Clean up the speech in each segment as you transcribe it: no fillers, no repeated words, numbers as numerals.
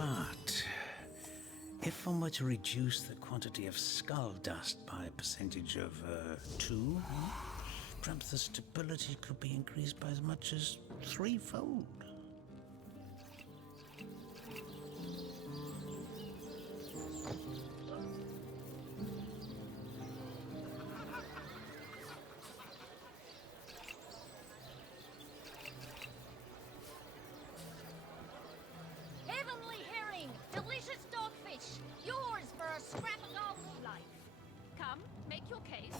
But if one were to reduce the quantity of skull dust by a percentage of 2, perhaps the stability could be increased by as much as 3-fold. Heavenly herring! Delicious dogfish! Yours for a scrap of gold life! Come, make your case.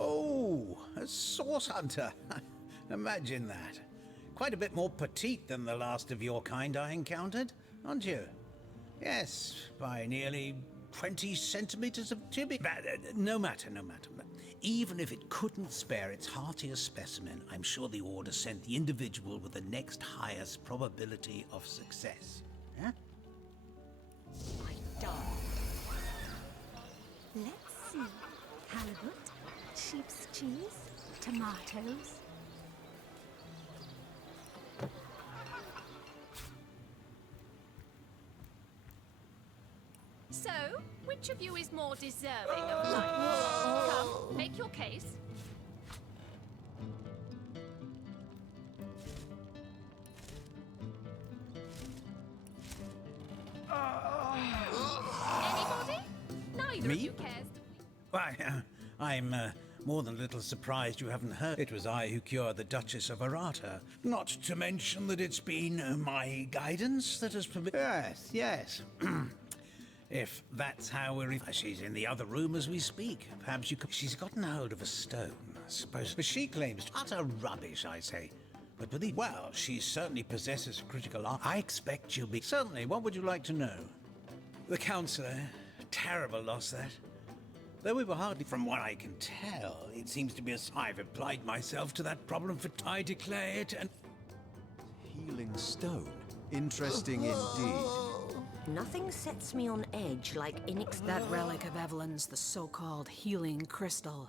Oh, a source hunter. Imagine that. Quite a bit more petite than the last of your kind I encountered, aren't you? Yes, by nearly 20 centimeters of tibia. No matter. Even if it couldn't spare its heartiest specimen, I'm sure the Order sent the individual with the next highest probability of success. Huh? My darling. Let's see. Halibut, sheep's cheese, tomatoes. So, which of you is more deserving of life? Come, make your case. Anybody? Neither Me? of you cares. Why, I'm more than a little surprised you haven't heard. It was I who cured the Duchess of Arata. Not to mention that it's been my guidance that has permitted... Yes. If that's how we're... She's in the other room as we speak. Perhaps you could... She's gotten hold of a stone, I suppose. But she claims utter rubbish, I say. But believe... Well, she certainly possesses critical art. I expect you'll be... Certainly, what would you like to know? The Counselor. Terrible loss, that. Though we were hardly... From what I can tell, it seems to be as... I've applied myself to that problem for... I declare it and... Healing stone. Interesting indeed. Nothing sets me on edge like That relic of Evelyn's, the so-called healing crystal.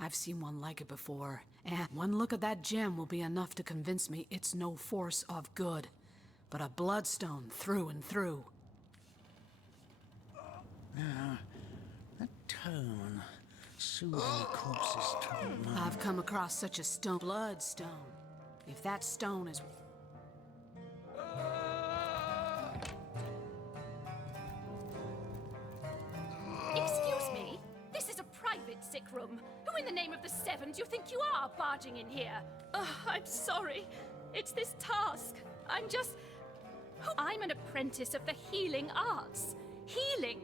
I've seen one like it before, and one look at that gem will be enough to convince me it's no force of good, but a bloodstone through and through. That tome on soothing the corpse's torn mind. I've come across such a stone, bloodstone. If that stone is... Excuse me? This is a private sick room. Who in the name of the Seven do you think you are barging in here? I'm sorry. It's this task. I'm an apprentice of the healing arts. Healing!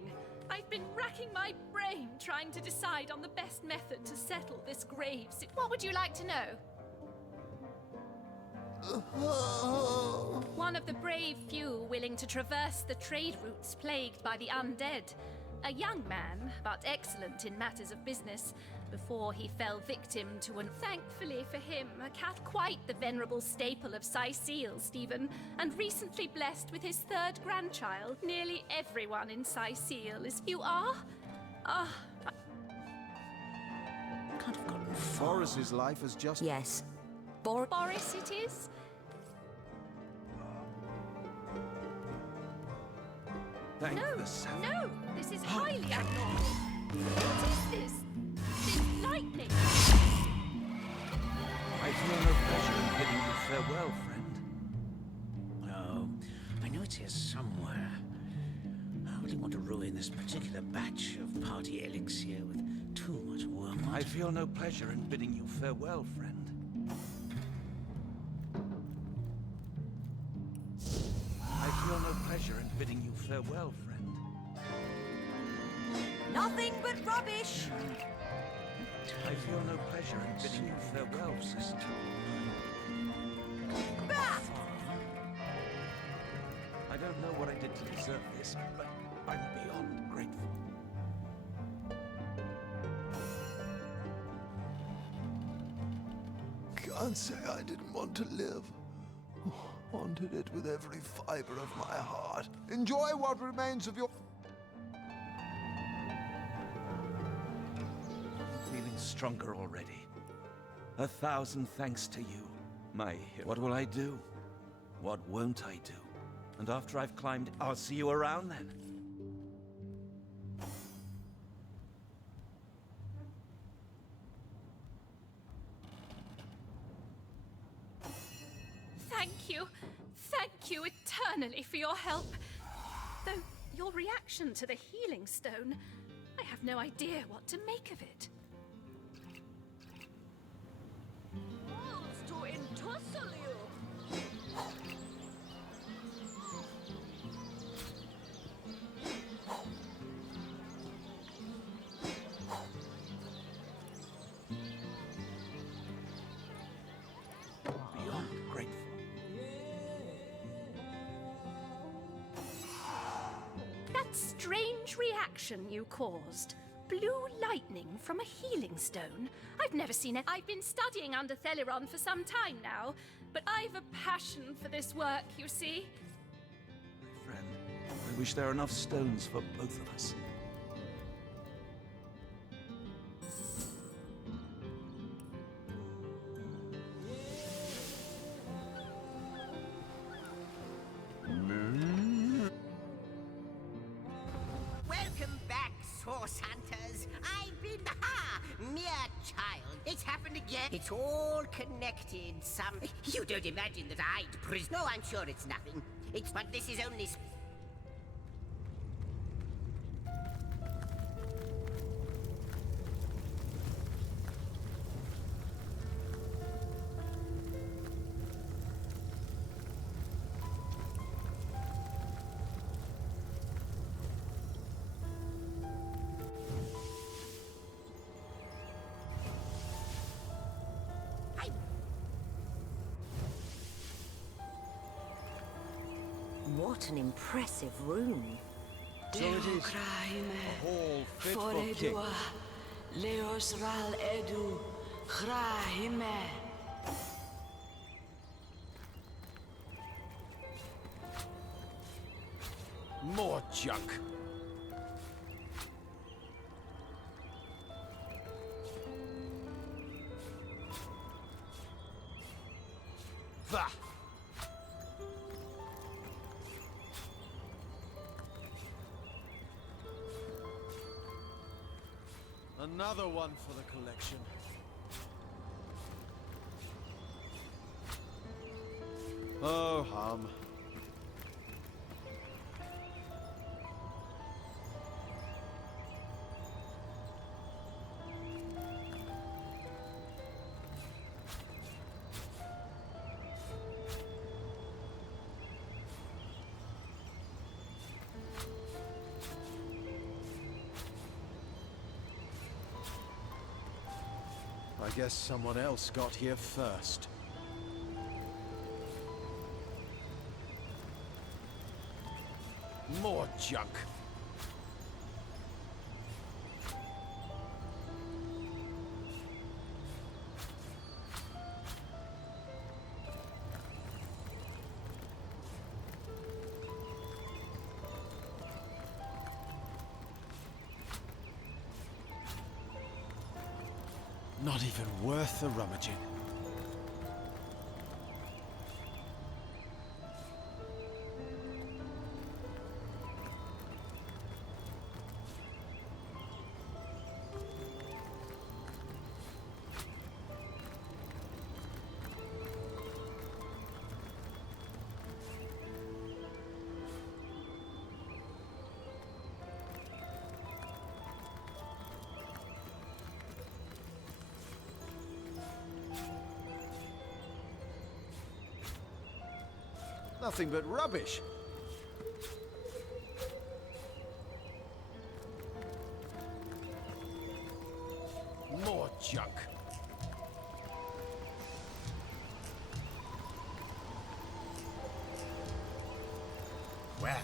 I've been racking my brain trying to decide on the best method to settle this grave. What would you like to know? One of the brave few willing to traverse the trade routes plagued by the undead. A young man, but excellent in matters of business, before he fell victim to an... Thankfully for him, a cat quite the venerable staple of Cyseal, Stephen, and recently blessed with his 3rd grandchild. Nearly everyone in Cyseal is... You are? Can't have gotten far. Boris's life has just... Yes. Boris it is? Thank No, the Seven. no, this is highly abnormal. What is this? This lightning? I feel no pleasure in bidding you farewell, friend. Oh, I know it's here somewhere. I really want to ruin this particular batch of party elixir with too much wormwood. I feel no pleasure in bidding you farewell, friend. I feel no pleasure in bidding you farewell, friend. Nothing but rubbish! I feel no pleasure in bidding you farewell, sister. Bah! I don't know what I did to deserve this, but I'm beyond grateful. Can't say I didn't want to live. Wanted it with every fiber of my heart. Enjoy what remains of your... Feeling stronger already. 1,000 thanks to you, my hero. What will I do? What won't I do? And after I've climbed, I'll see you around then. Thank you eternally for your help. Though your reaction to the healing stone, I have no idea what to make of it. To entussle you! Beyond grateful. That strange reaction you caused. Blue lightning from a healing stone? I've never seen it. I've been studying under Theleron for some time now, but I've a passion for this work, you see. My friend, I wish there were enough stones for both of us. Welcome back, source hunters. I've been, mere child. It's happened again. It's all connected. You don't imagine that I'd No, I'm sure it's nothing. But this is only... What an impressive room. So it is. A hall fit for king. Leos ral edu Chrahime. More junk. Bah! Another one for the collection. Oh, hum. I guess someone else got here first. More junk. Not even worth the rummaging. Nothing but rubbish. More junk. Well,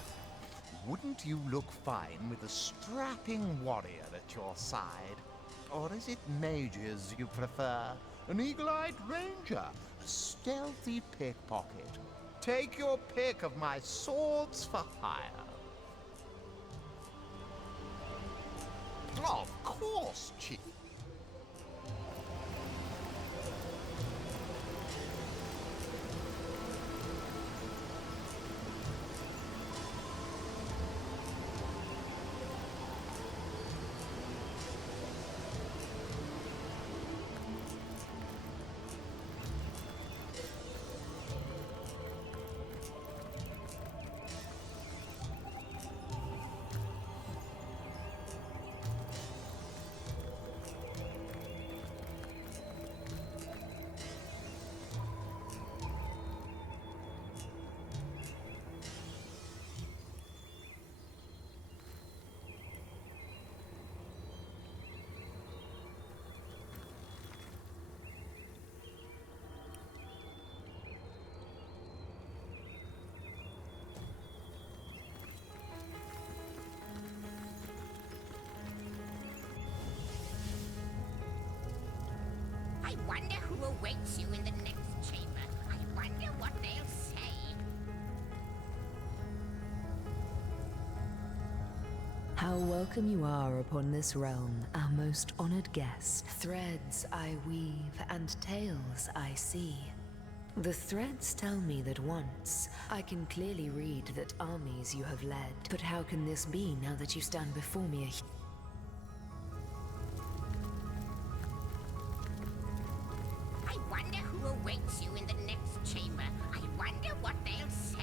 wouldn't you look fine with a strapping warrior at your side? Or is it mages you prefer? An eagle-eyed ranger? A stealthy pickpocket? Take your pick of my swords for hire. Of course, Chief. wonder who awaits you in the next chamber. I wonder what they'll say. How welcome you are upon this realm, our most honored guest. Threads I weave and tales I see. The threads tell me that once I can clearly read that armies you have led. But how can this be now that you stand before me? I wonder who awaits you in the next chamber. I wonder what they'll say.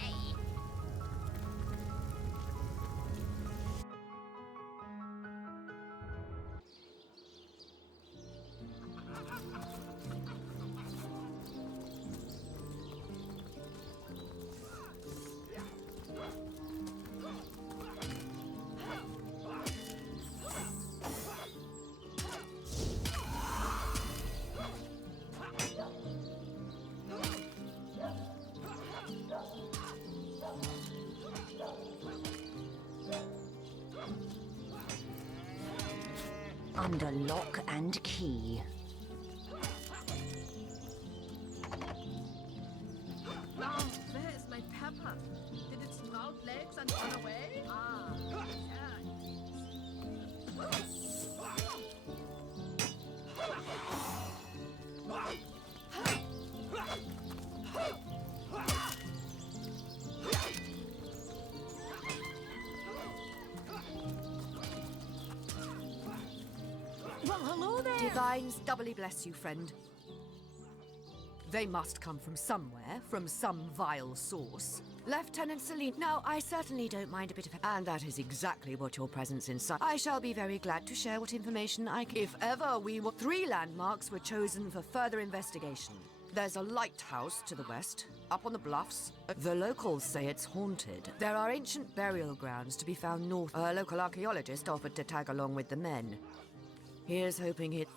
Under lock and key. Now, where is my pepper? Did it sprout legs and run away? Ah, Well, hello there. Divines doubly bless you, friend. They must come from somewhere, from some vile source. Lieutenant Celine, now I certainly don't mind a bit of... And that is exactly what your presence inside... I shall be very glad to share what information I can... If ever we were... 3 landmarks were chosen for further investigation. There's a lighthouse to the west, up on the bluffs. The locals say it's haunted. There are ancient burial grounds to be found north. A local archaeologist offered to tag along with the men. Here's hoping it...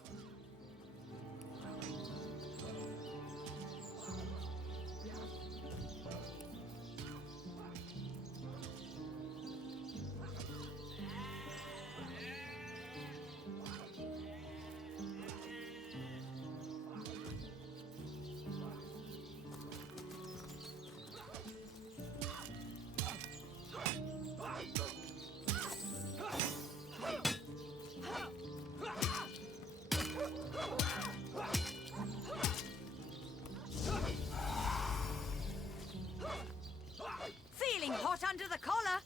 Feeling hot under the collar.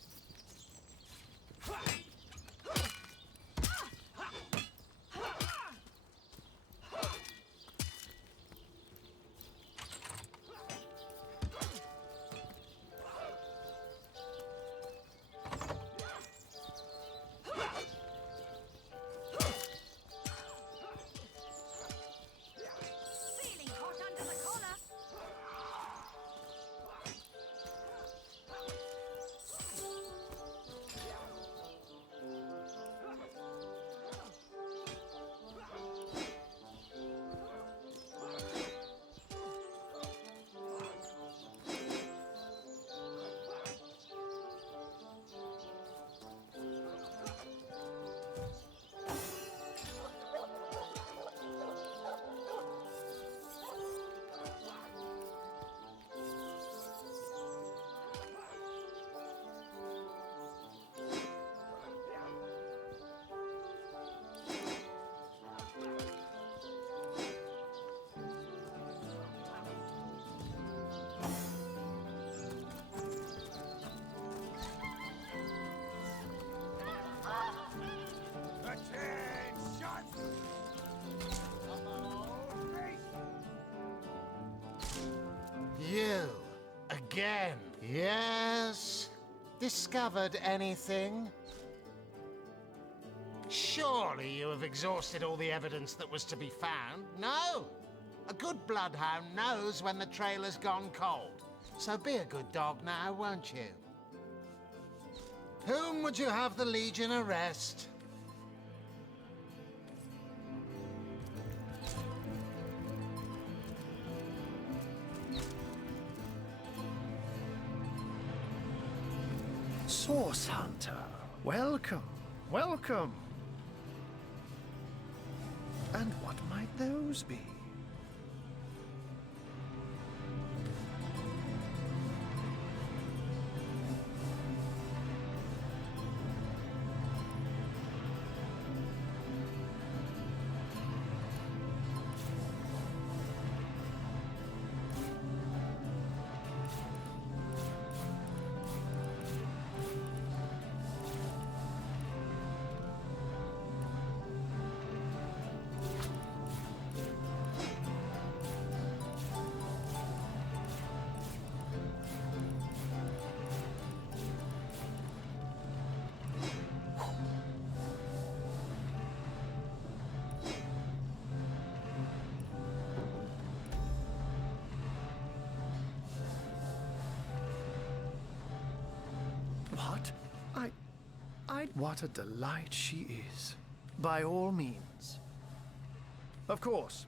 Feeling hot under the collar. You, again. Yes? Discovered anything? Surely you have exhausted all the evidence that was to be found? No! A good bloodhound knows when the trail has gone cold. So be a good dog now, won't you? Whom would you have the Legion arrest? Source Hunter, welcome, welcome. And what might those be? What a delight she is. By all means. Of course.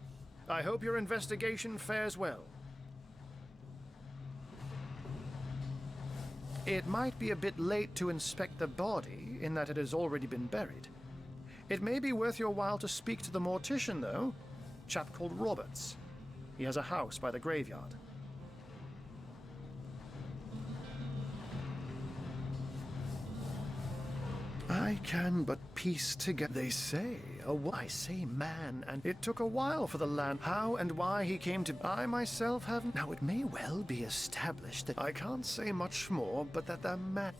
I hope your investigation fares well. It might be a bit late to inspect the body, in that it has already been buried. It may be worth your while to speak to the mortician, though. Chap called Roberts. He has a house by the graveyard. I can but piece together. They say, I say man, and it took a while for the land. How and why he came to... I myself haven't... Now, it may well be established that... I can't say much more, but that the man...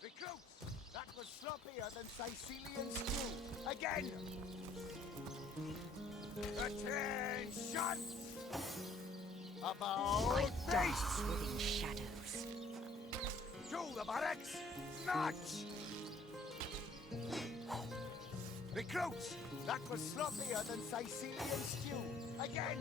Recruits, that was sloppier than Sicilian stew. Again! Attention! About My face! darts within shadows. To the barracks! March! Recruits, that was sloppier than Sicilian stew. Again!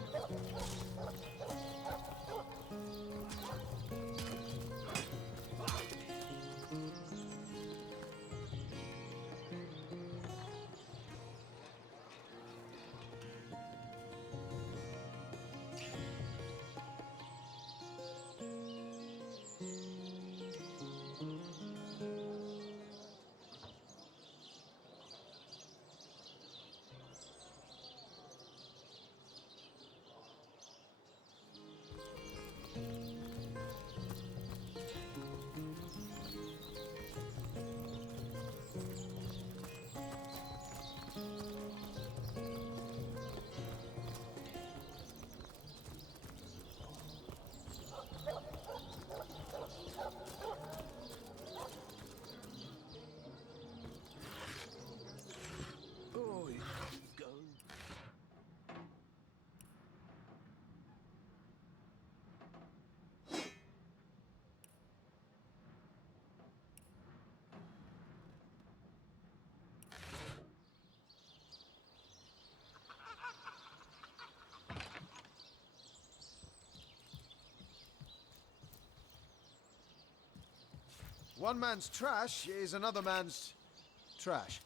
One man's trash is another man's trash.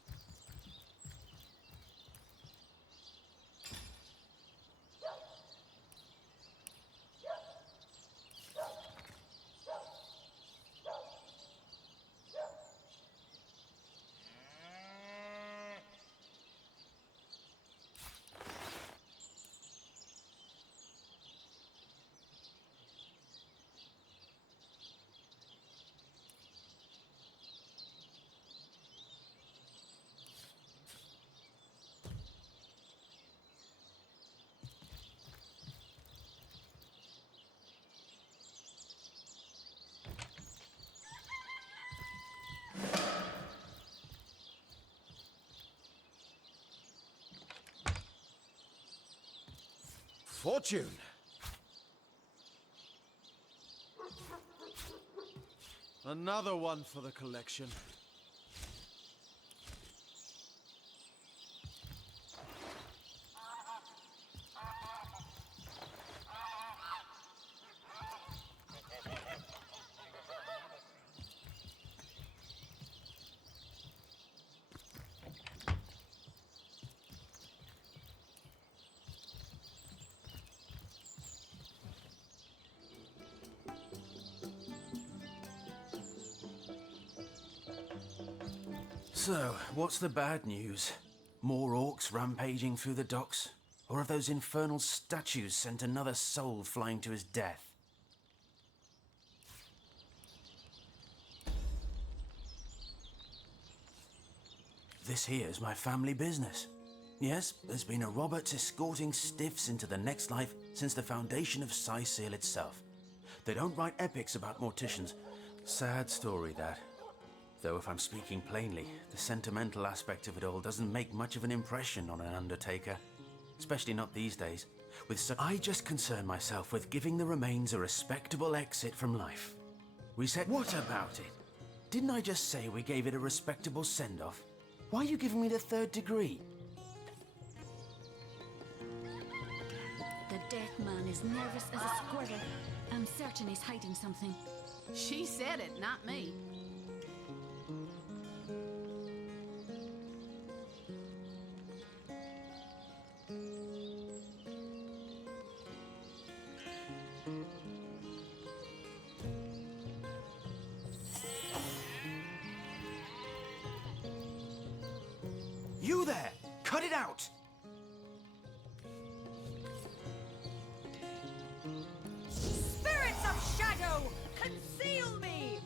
Fortune! Another one for the collection. So, what's the bad news? More orcs rampaging through the docks? Or have those infernal statues sent another soul flying to his death? this here's my family business. Yes, there's been a Roberts escorting stiffs into the next life since the foundation of Cyseal itself. They don't write epics about morticians. Sad story, that. Though if I'm speaking plainly, the sentimental aspect of it all doesn't make much of an impression on an undertaker. Especially not these days. I just concern myself with giving the remains a respectable exit from life. We said, what about it? Didn't I just say we gave it a respectable send-off? Why are you giving me the 3rd degree? The dead man is nervous as a squirrel. I'm certain he's hiding something. She said it, not me. You there! Cut it out! Spirits of shadow, conceal me!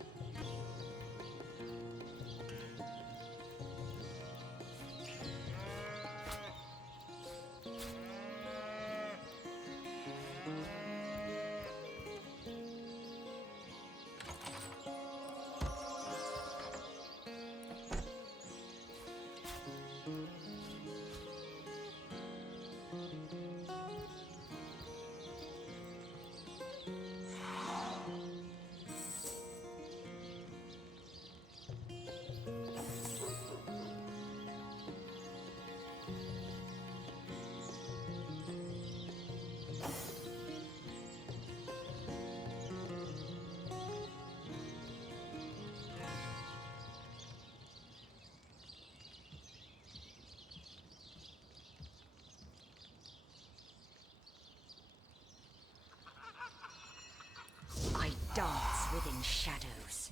I dance within shadows.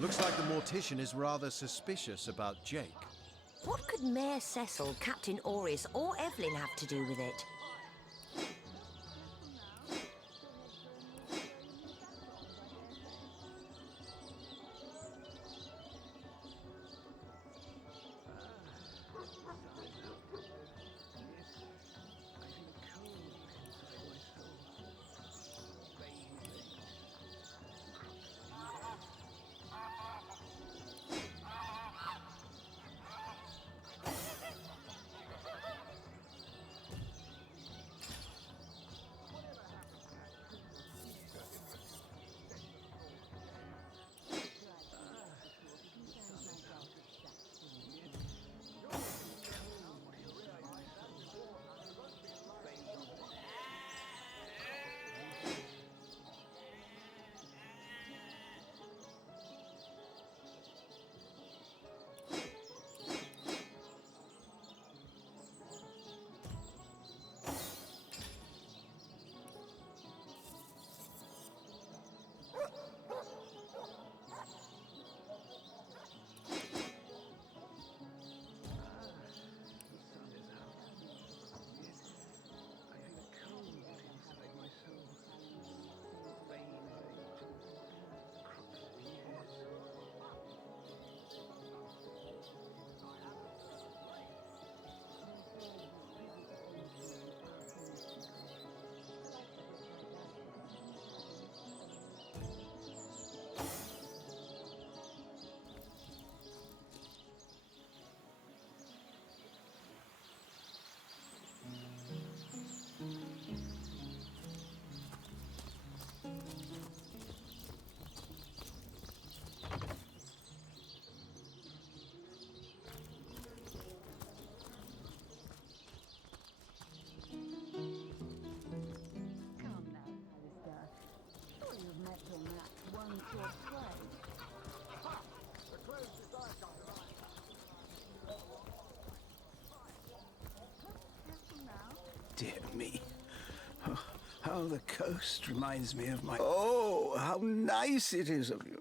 Looks like the mortician is rather suspicious about Jake. What could Mayor Cecil, Captain Oris, or Evelyn have to do with it? dear me. Oh, how the coast reminds me of my... Oh, how nice it is of you.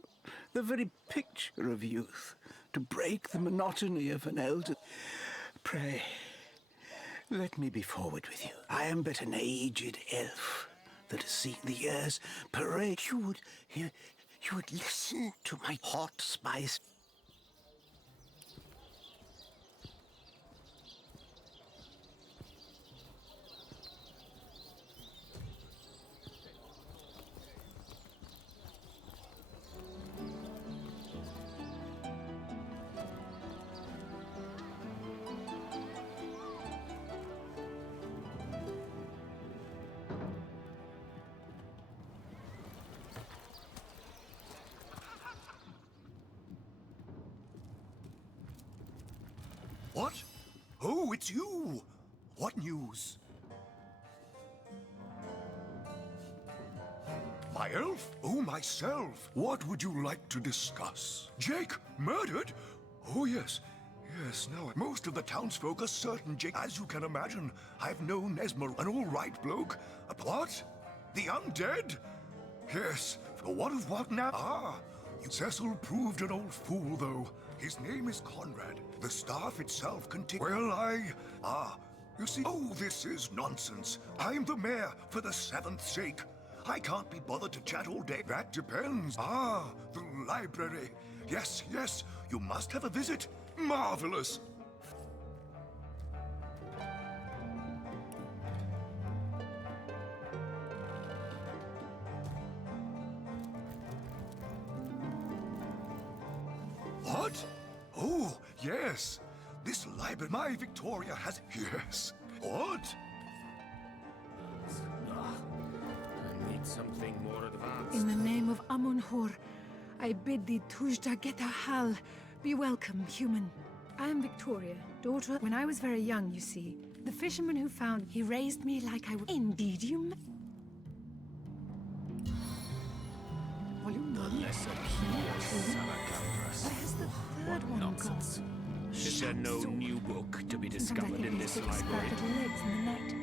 The very picture of youth, to break the monotony of an elder... Pray, let me be forward with you. I am but an aged elf that has seen the years parade. You would listen to my hot spice. What? Oh, it's you! What news? My elf? Oh, myself. What would you like to discuss? Jake, murdered? Oh, yes. Yes, now, most of the townsfolk are certain Jake. As you can imagine, I've known Esmer, an all-right bloke. What? The undead? Yes. What of what now? Ah, Cecil proved an old fool, though. His name is Conrad. The staff itself continues. Well, you see, oh, this is nonsense. I'm the mayor for the 7th sake. I can't be bothered to chat all day. That depends. Ah, the library. Yes, yes, you must have a visit. Marvelous. What? Oh, yes. This library, my Victoria has... Yes. What? I need something more advanced. In the name of Amun-Hor, I bid thee Tujta Getahal. Be welcome, human. I am Victoria, daughter. When I was very young, you see, the fisherman who found, he raised me like I would. Indeed, you. Volume 1. Where's the third one Nonsense. Is there no new book to be discovered in this library? Legs in the night.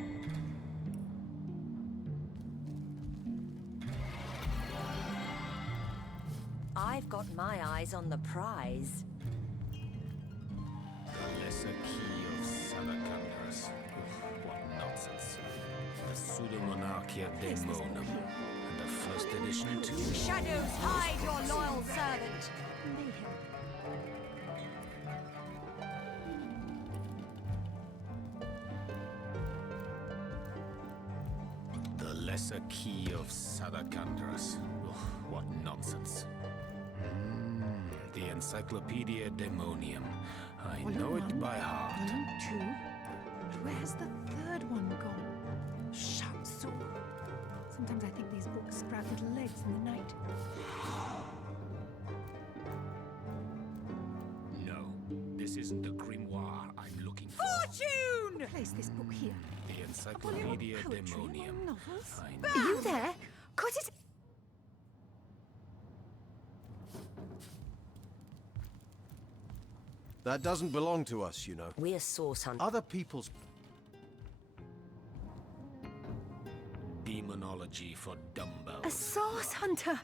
I've got my eyes on the prize. The Lesser Key of Salacandras. What nonsense. The Pseudo-Monarchia Daemonum. And the first edition too. Shadows, hide your loyal servant. The Lesser Key of Salacandras. What nonsense. The Encyclopedia Daemonium. I know it by heart. Volume 2. Where's the third one gone? Shatsu. Sometimes I think these books sprout little legs in the night. No, this isn't the grimoire I'm looking for. Fortune! Place this book here. The Encyclopedia Daemonium. Are you there? Could it... That doesn't belong to us, you know. We're source hunters. Other people's... Demonology for dumbbells. A source hunter!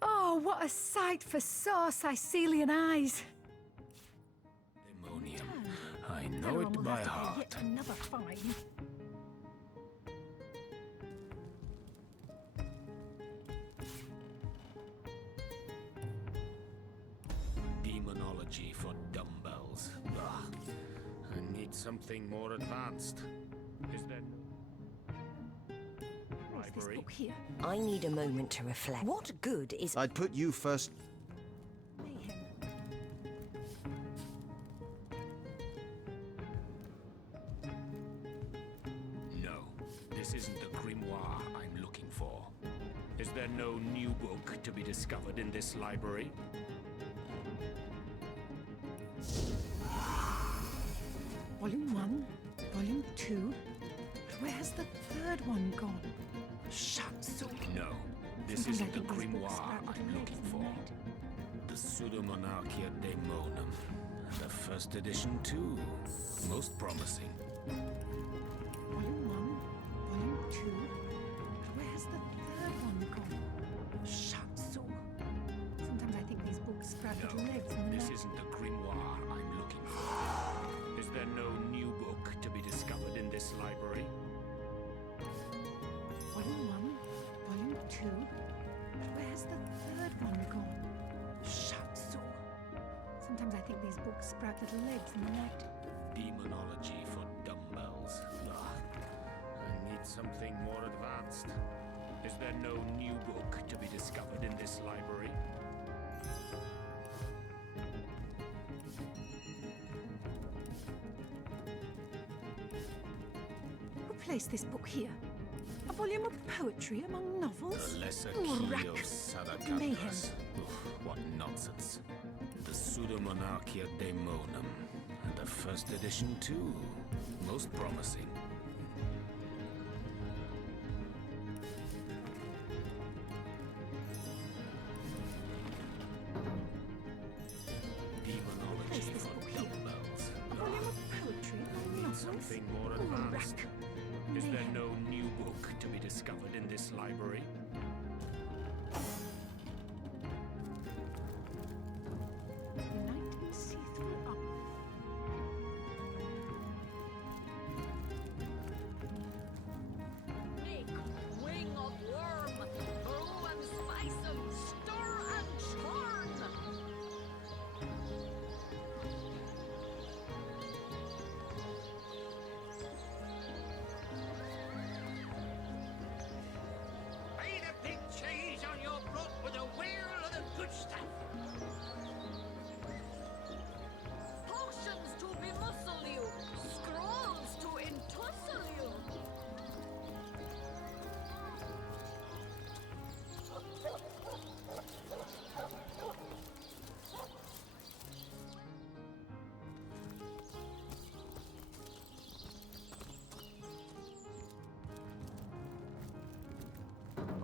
Oh, what a sight for sore Sicilian eyes! Daemonium. I know it by heart. Yet another fine. Demonology for dumbbells. Ugh. I need something more advanced. Is there library? I need a moment to reflect. What good is... I'd put you first. No, this isn't the grimoire I'm looking for. Is there no new book to be discovered in this library? Volume 1, Volume 2. Where's the third one gone? Shatsu. No, this isn't the grimoire I'm looking for. The Pseudo-Monarchia Daemonum. And the first edition too. Most promising. Volume 1, 2. Where's the third one gone? Shatsu. Sometimes I think these books sprout little legs in the This night. isn't the grimoire I'm looking for. Is there no new book to be discovered in this library? Volume 1, Volume 2. Where's the third one gone? Shatsu. Sometimes I think these books sprout little legs in the night. Demonology for dumbbells. Ugh. I need something more advanced. Is there no new book to be discovered in this library? Who placed this book here? A volume of poetry among novels? The Lesser Rack Key of of mayhem. Sardacanthus. What nonsense. The Pseudomonarchia Daemonum. And the first edition, too. Most promising. Demonology for dumbbells. A volume of poetry among novels? Something more advanced. Is there no new book to be discovered in this library? Uniting see-through up. Make wing of worm, brew and spice 'em, stir and churn. Ain't a big change on your blood with a wheel of the good stuff. Potions to bemuscle you, scrolls to entussle you.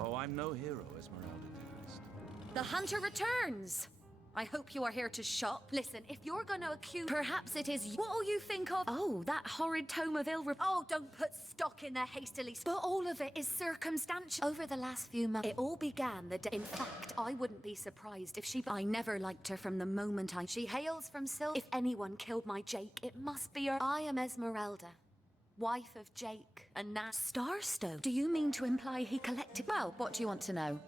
Oh, I'm no hero, Esmeralda dearest. The hunter returns. I hope you are here to shop. Listen, if you're going to accuse... Perhaps it is... What'll you think of... Oh, that horrid tome of ill... Oh, don't put stock in there hastily. But all of it is circumstantial. Over the last few months, it all began the day... In fact, I wouldn't be surprised if she... I never liked her from the moment I... She hails from Sil... If anyone killed my Jake, it must be her... I am Esmeralda. Wife of Jake and now Starstone. Do you mean to imply he collected... Well, what do you want to know?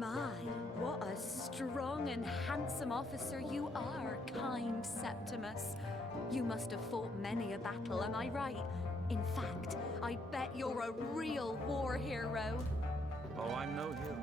My, what a strong and handsome officer you are, kind Septimus. You must have fought many a battle, am I right? In fact, I bet you're a real war hero. Oh, I'm no hero.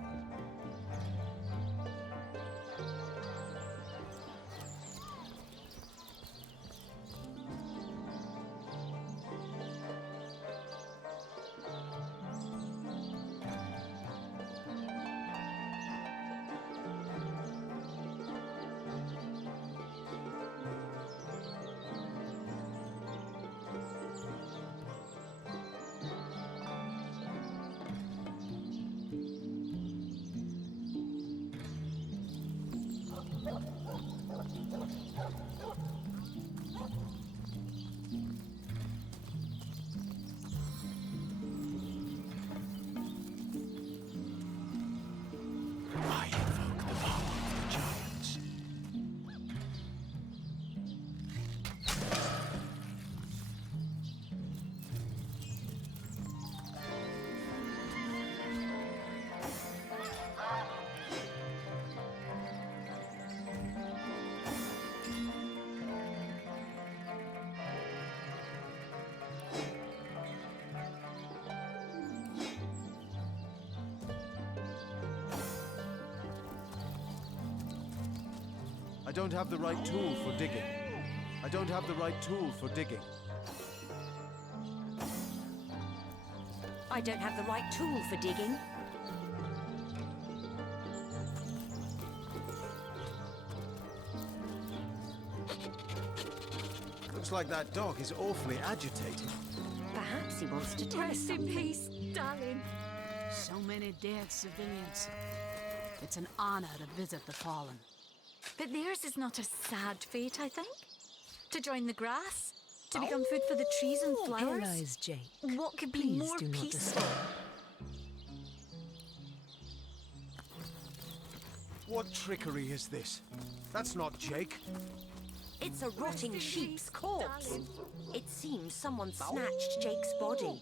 I invoke the power of the giants. I don't have the right tool for digging. I don't have the right tool for digging. I don't have the right tool for digging. Looks like that dog is awfully agitated. Perhaps he wants to tell us Rest in something. peace, darling. So many dead civilians. It's an honor to visit the fallen. But theirs is not a sad fate, I think. To join the grass, to become food for the trees and flowers. Here lies Jake. What could be Please more do not peaceful? disturb. What trickery is this? That's not Jake. It's a rotting sheep's corpse. It seems someone snatched Jake's body.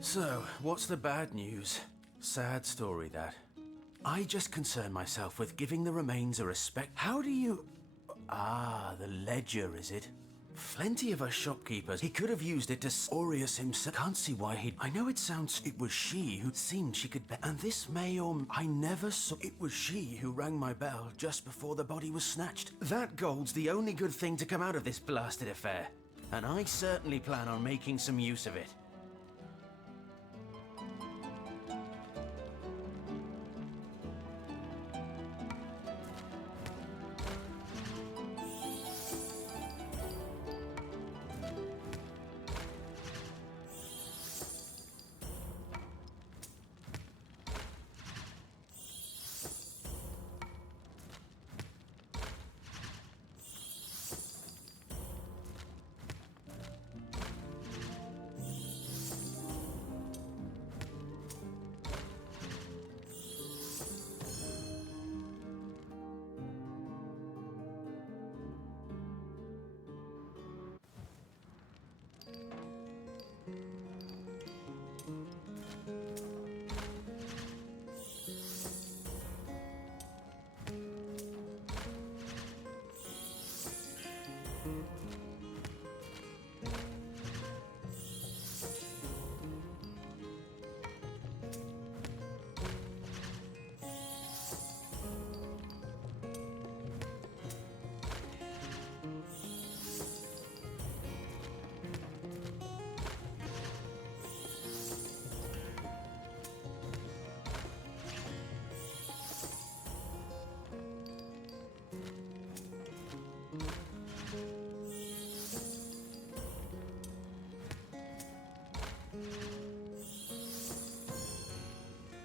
So, what's the bad news? Sad story, that. I just concern myself with giving the remains a respect. How do you... Ah, the ledger, is it? Plenty of us shopkeepers. He could have used it to... Aureus himself. Can't see why he'd... I know it sounds... It was she who seemed she could... And this may or... I never saw... It was she who rang my bell just before the body was snatched. That gold's the only good thing to come out of this blasted affair. And I certainly plan on making some use of it.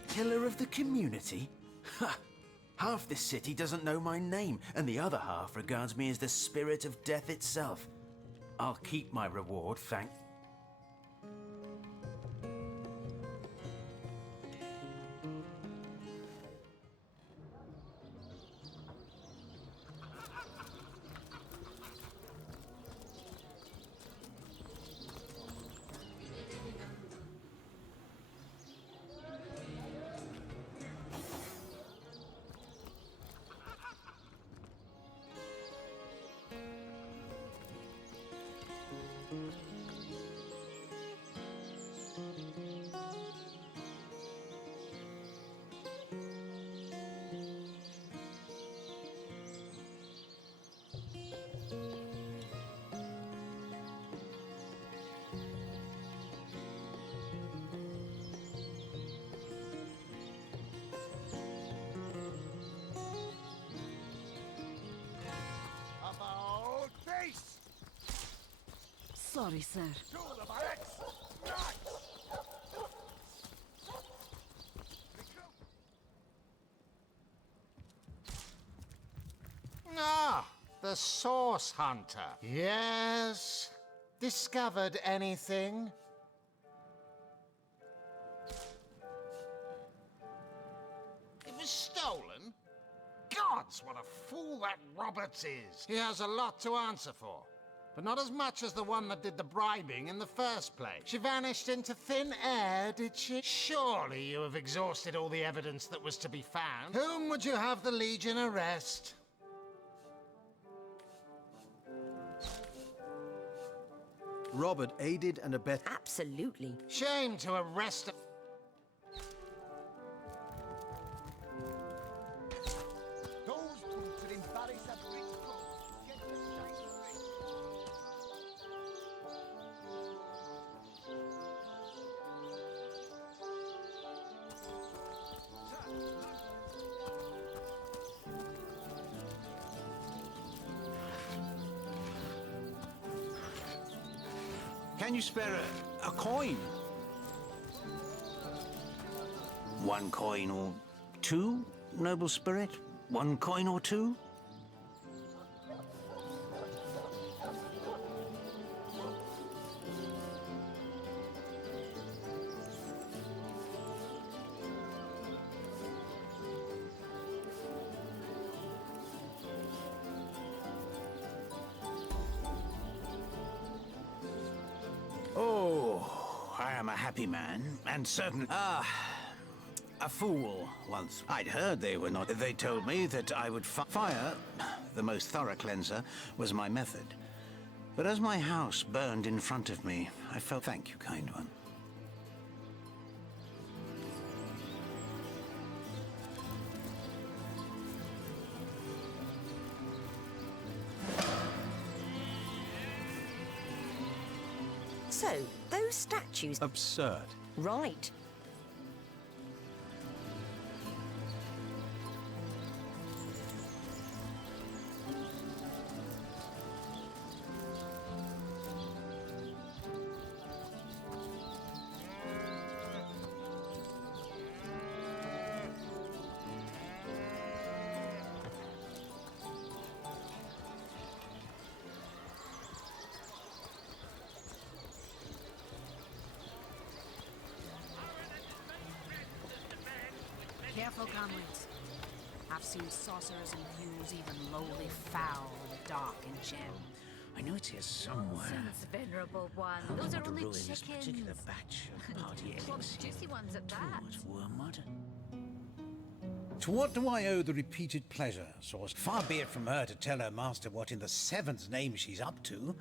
Killer of the community? Ha! Half this city doesn't know my name, and the other half regards me as the spirit of death itself. I'll keep my reward, thank... About face! Sorry, sir. Ah, the Source Hunter. Yes. Discovered anything? It was stolen? Gods, what a fool that Roberts is. He has a lot to answer for. But not as much as the one that did the bribing in the first place. She vanished into thin air, did she? Surely you have exhausted all the evidence that was to be found. Whom would you have the Legion arrest? Robert aided and abetted. Absolutely. Shame to arrest. Those brutes will embarrass a big crook. Get the dice Can you spare a coin? 1 coin or 2, noble spirit? 1 coin or 2? Oh, I am a happy man, and certain... a fool once. I'd heard they were not... They told me that I would fire, the most thorough cleanser, was my method. But as my house burned in front of me, I felt... Thank you, kind one. So, those statues... Absurd. Right. Careful, comrades. I've seen sorcerers and mules even lowly foul the dark and gem. I know it's here somewhere. Nonsense, venerable one. I Those want are to only ruin this chickens. particular batch of party Well, elixir. juicy ones at that. Wormwood. To what do I owe the repeated pleasure, source? Far be it from her to tell her master what in the seventh name she's up to.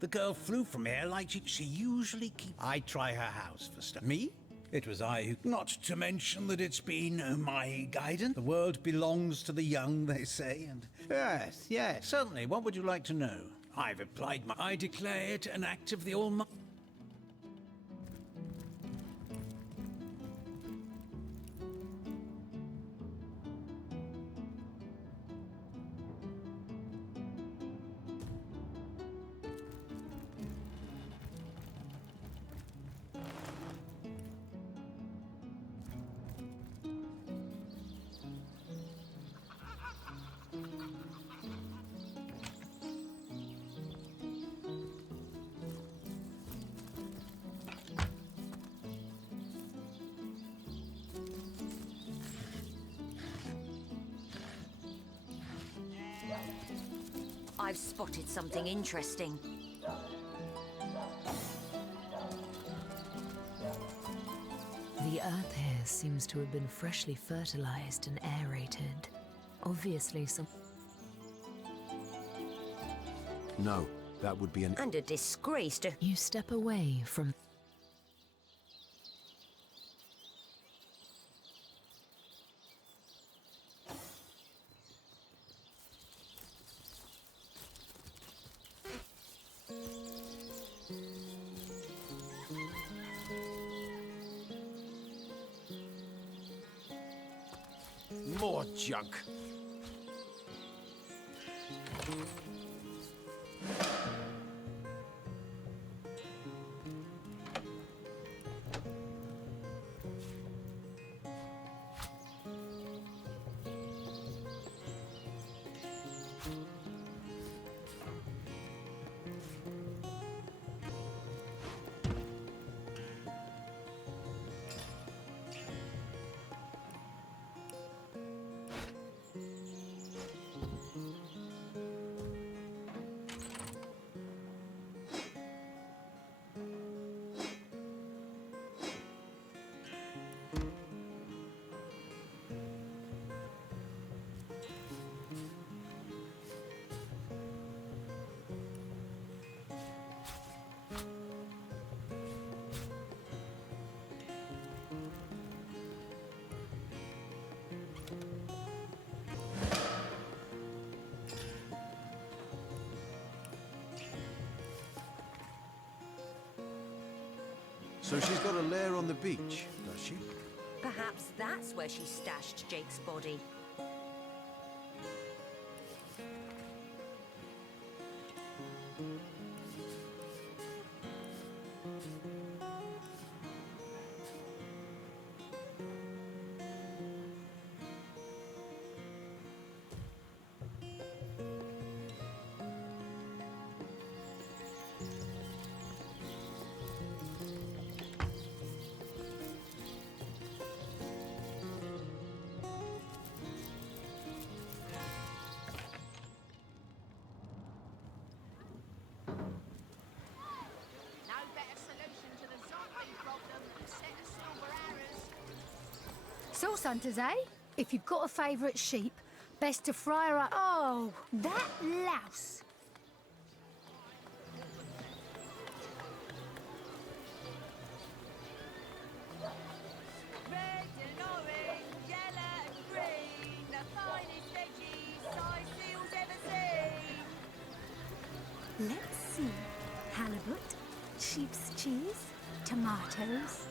The girl flew from here like she usually keeps. I try her house for stuff. Me? It was I who... Not to mention that it's been my guidance. The world belongs to the young, they say, and... Yes, yes. Certainly. What would you like to know? I've applied my... I declare it an act of the Almighty. I've spotted something interesting. The earth here seems to have been freshly fertilized and aerated. Obviously some... No, that would be an... And a disgrace to... You step away from... More junk. So she's got a lair on the beach, does she? Perhaps that's where she stashed Jake's body. Source hunters, eh? If you've got a favourite sheep, best to fry her up. Oh, that louse! Red and orange, yellow and green, the finest veggies size seals ever seen. Let's see. Halibut, sheep's cheese, tomatoes,